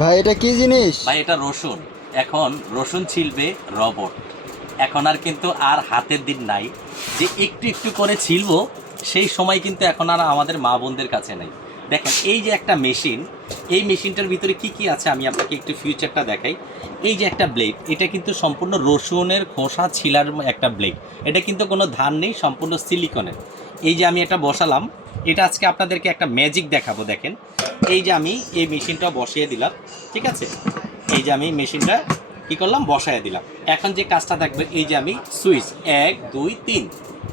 ভাই এটা কি জিনিস? ভাই এটা রসুন। এখন রসুন ছিলবে রোবট। এখন আর কিন্তু আর হাতের দিন নাই যে একটু একটু করে ছিলবো, সেই সময় কিন্তু এখন আর আমাদের মা বোনদের কাছে নাই। দেখেন এই যে একটা মেশিন, এই মেশিনটার ভিতরে কি কি আছে আমি আপনাকে একটু ফিউচারটা দেখাই। এই যে একটা ব্লেড, এটা কিন্তু সম্পূর্ণ রসুনের খোসা ছিলার একটা ব্লেড। এটা কিন্তু কোনো ধান নেই, সম্পূর্ণ সিলিকনের। এই যে আমি এটা বসালাম, এটা আজকে আপনাদেরকে একটা ম্যাজিক দেখাবো। দেখেন এই যে আমি এই মেশিনটা বসিয়ে দিলাম, ঠিক আছে? এই যে আমি মেশিনটা কী করলাম, বসায় দিলাম। এখন যে কাজটা থাকবে, এই যে আমি সুইচ 1 2 3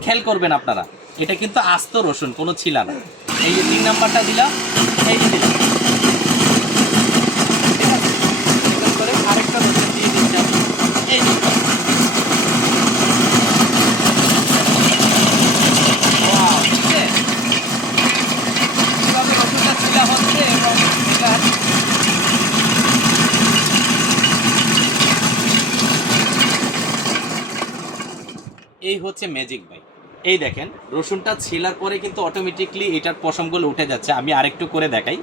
খেয়াল করবেন আপনারা, এটা কিন্তু আস্ত রসুন, কোনো ছিলা না। এই যে 3 নাম্বারটা দিলাম, এই যে দিলাম, ঠিক আছে? এরকম করে আরেকটা রসুন দিয়ে দিচ্ছি আমি, এই যে Wow, ঠিক আছে? কিভাবে রসুনটা ছিলা হচ্ছে এবং ছিলার এই হচ্ছে ম্যাজিক ভাই। এই দেখেন রসুনটা ছিলার পরে কিন্তু অটোমেটিকলি এটার পশমগুলো উঠে যাচ্ছে। আমি আরেকটু করে দেখাই।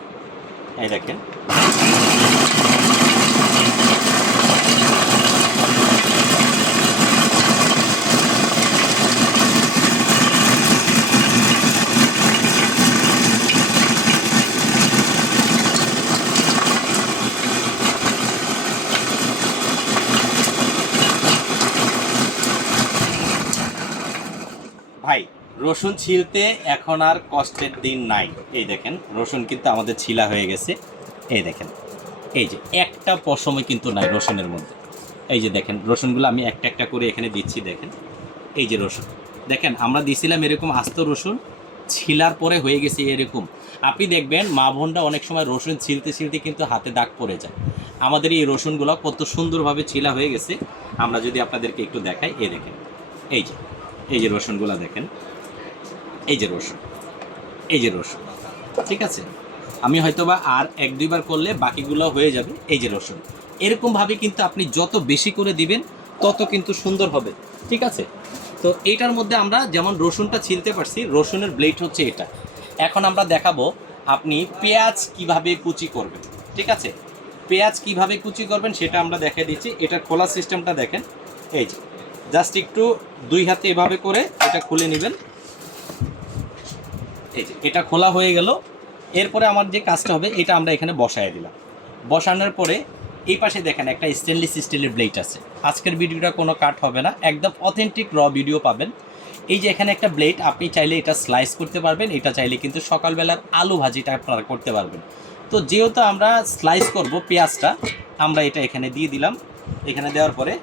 এই দেখেন, ভাই রসুন ছিলতে এখন আর কষ্টের দিন নাই। এই দেখেন রসুন কিন্তু আমাদের ছিলা হয়ে গেছে। এই দেখেন, এই যে একটা পশমই কিন্তু নাই রসুনের মধ্যে। এই যে দেখেন রসুনগুলো আমি একটা একটা করে এখানে দিচ্ছি। দেখেন এই যে রসুন, দেখেন আমরা দিছিলাম এরকম আস্ত রসুন, ছিলার পরে হয়ে গেছে এরকম। আপনি দেখবেন মা বোনরা অনেক সময় রসুন ছিলতে ছিলতে কিন্তু হাতে দাগ পড়ে যায়। আমাদের এই রসুনগুলো কত সুন্দরভাবে ছিলা হয়ে গেছে, আমরা যদি আপনাদেরকে একটু দেখাই। এই দেখেন, এই যে এই যে রসুনগুলো দেখেন, এই যে রসুন, এই যে রসুন, ঠিক আছে? আমি হয়তোবা আর 1-2 বার করলে বাকিগুলো হয়ে যাবে। এই যে রসুন, এরকমভাবে কিন্তু আপনি যত বেশি করে দিবেন তত কিন্তু সুন্দর হবে, ঠিক আছে? তো এইটার মধ্যে আমরা যেমন রসুনটা ছিলতে পারছি, রসুনের ব্লেড হচ্ছে এটা। এখন আমরা দেখাবো আপনি পেঁয়াজ কিভাবে কুচি করবেন, ঠিক আছে? পেঁয়াজ কিভাবে কুচি করবেন সেটা আমরা দেখিয়ে দিচ্ছি। এটা খোলা সিস্টেমটা দেখেন, এই যে জাস্ট একটু 2 হাতে এভাবে করে এটা খুলে নেবেন। এই যে এটা খোলা হয়ে গেল। এরপরে আমার যে কাজটা হবে, এটা আমরা এখানে বসায় দিলাম। বসানোর পরে এই পাশে দেখেন একটা স্টেনলেস স্টিলের ব্লেড আছে। আজকের ভিডিওটা কোনো কাট হবে না, একদম অথেন্টিক র ভিডিও পাবেন। এই যে এখানে একটা ব্লেড, আপনি চাইলে এটা স্লাইস করতে পারবেন, এটা চাইলে কিন্তু সকালবেলার আলু ভাজিটা আপনারা করতে পারবেন। তো যেহেতু আমরা স্লাইস করব পেঁয়াজটা, আমরা এটা এখানে দিয়ে দিলাম। এখানে দেওয়ার পরে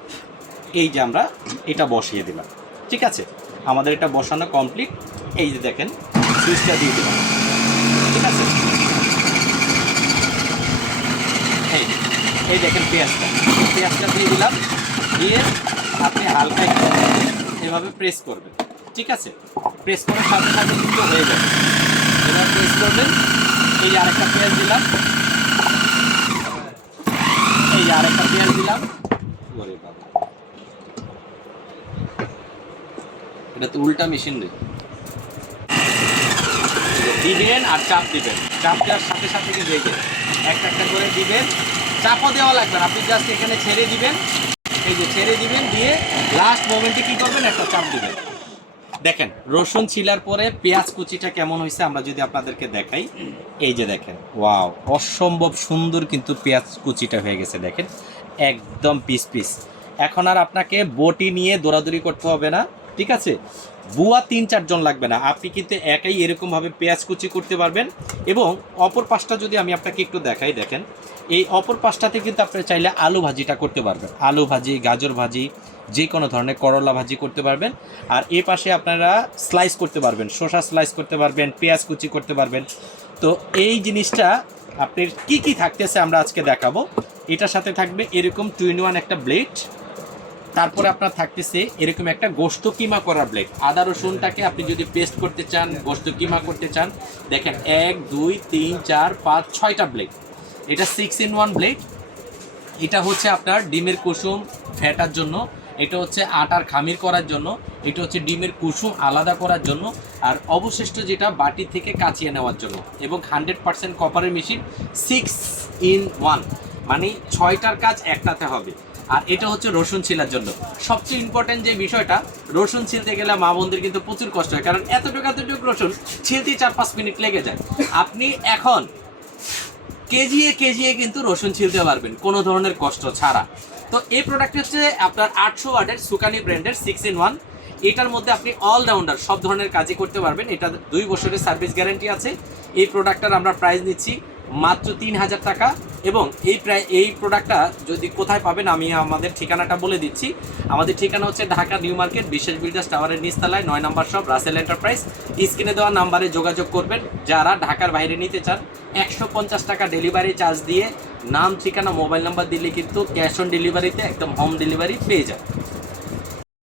এই যে আমরা এটা বসিয়ে দিলাম, ঠিক আছে? আমাদের এটা বসানো কমপ্লিট। এই যে দেখেন সুইচটা দিয়ে দিলাম, ঠিক আছে? এই এই দেখেন পেঁয়াজটা দিয়ে দিলাম। দিয়ে আপনি হালকা একটু এভাবে প্রেস করবেন, ঠিক আছে? প্রেস করার সাথে সাথে কিন্তু হয়ে যাবে। এবার প্রেস করবেন। এই যে আরেকটা পেঁয়াজ দিলাম, এই যে আরেকটা পেঁয়াজ দিলাম। ওরে বাবা, এটা তো উল্টা মেশিন রে। দিবেন আর চাপ দিবেন, চাপ দেওয়ার সাথে সাথে কিন্তু এই যে একটা একটা করে দিবেন। চাপও দেওয়া লাগবে না, আপনি জাস্ট এখানে ছেড়ে দিবেন। এই যে ছেড়ে দিবেন, দিয়ে লাস্ট মোমেন্টে কী করবেন, একটা চাপ দিবেন। দেখেন রসুন ছিলার পরে পেঁয়াজ কুচিটা কেমন হয়েছে আমরা যদি আপনাদেরকে দেখাই। এই যে দেখেন, ওয়াও, অসম্ভব সুন্দর কিন্তু পেঁয়াজ কুচিটা হয়ে গেছে। দেখেন একদম পিস পিস। এখন আর আপনাকে বটি নিয়ে দৌড়াদৌড়ি করতে হবে না, ঠিক আছে? বুয়া 3-4 জন লাগবে না, আপনি কিন্তু একাই এরকমভাবে পেঁয়াজ কুচি করতে পারবেন। এবং অপর পাশটা যদি আমি আপনাকে একটু দেখাই, দেখেন এই অপর পাশটাতে কিন্তু আপনি চাইলে আলু ভাজিটা করতে পারবেন। আলু ভাজি, গাজর ভাজি, যে কোনো ধরনের করলা ভাজি করতে পারবেন। আর এ পাশে আপনারা স্লাইস করতে পারবেন, শসা স্লাইস করতে পারবেন, পেঁয়াজ কুচি করতে পারবেন। তো এই জিনিসটা আপনার কি কি থাকতেছে আমরা আজকে দেখাবো। এটার সাথে থাকবে এরকম 2-in-1 একটা ব্লেড। তারপরে আপনার থাকতেছে এরকম একটা গোশত কিমা করার ব্লেড। আদা রসুনটাকে আপনি যদি পেস্ট করতে চান, গোশত কিমা করতে চান, দেখেন 1 2 3 4 5 6টা ব্লেড। এটা 6-in-1 ব্লেড। এটা হচ্ছে আপনার ডিমের কুসুম ফেটার জন্য, এটা হচ্ছে আটার খামির করার জন্য, এটা হচ্ছে ডিমের কুসুম আলাদা করার জন্য, আর অবশিষ্ট যেটা বাটি থেকে কাচিয়ে নেওয়ার জন্য। এবং 100% কপারের মেশিন 6-in-1। মানে 6টার কাজ একটাতে হবে। আর এটা হচ্ছে রসুন ছিলার জন্য। সবচেয়ে ইম্পর্টেন্ট যে বিষয়টা, রসুন ছিলতে গেলে মা বোনদের কিন্তু প্রচুর কষ্ট হয়, কারণ এতটুকু রসুন ছিলতেই 4-5 মিনিট লেগে যায়। আপনি এখন কেজিয়ে কিন্তু রসুন ছিলতে পারবেন কোনো ধরনের কষ্ট ছাড়া। তো এই প্রোডাক্ট হচ্ছে আপনার 800 ওয়াটের সুকানি ব্র্যান্ডের 6-in-1। এটার মধ্যে আপনি অলরাউন্ডার সব ধরনের কাজই করতে পারবেন। এটা 2 বছরের সার্ভিস গ্যারান্টি আছে। এই প্রোডাক্টটার আমরা প্রাইস নিচ্ছি মাত্র 3000 টাকা। এবং এই প্রোডাক্টটা যদি কোথায় পাবেন আমি আমাদের ঠিকানাটা বলে দিচ্ছি। আমাদের ঠিকানা হচ্ছে ঢাকা নিউ মার্কেট বিশ্বাস বিল্ডার্স টাওয়ারের নিচতলায় 9 নম্বর শপ, রাসেল এন্টারপ্রাইজ। স্ক্রিনে দেওয়া নাম্বারে যোগাযোগ করবেন। যারা ঢাকার বাইরে নিতে চান 150 টাকা ডেলিভারি চার্জ দিয়ে নাম, ঠিকানা, মোবাইল নাম্বার দিলে কিন্তু ক্যাশ অন ডেলিভারিতে একদম হোম ডেলিভারি পেয়ে যান।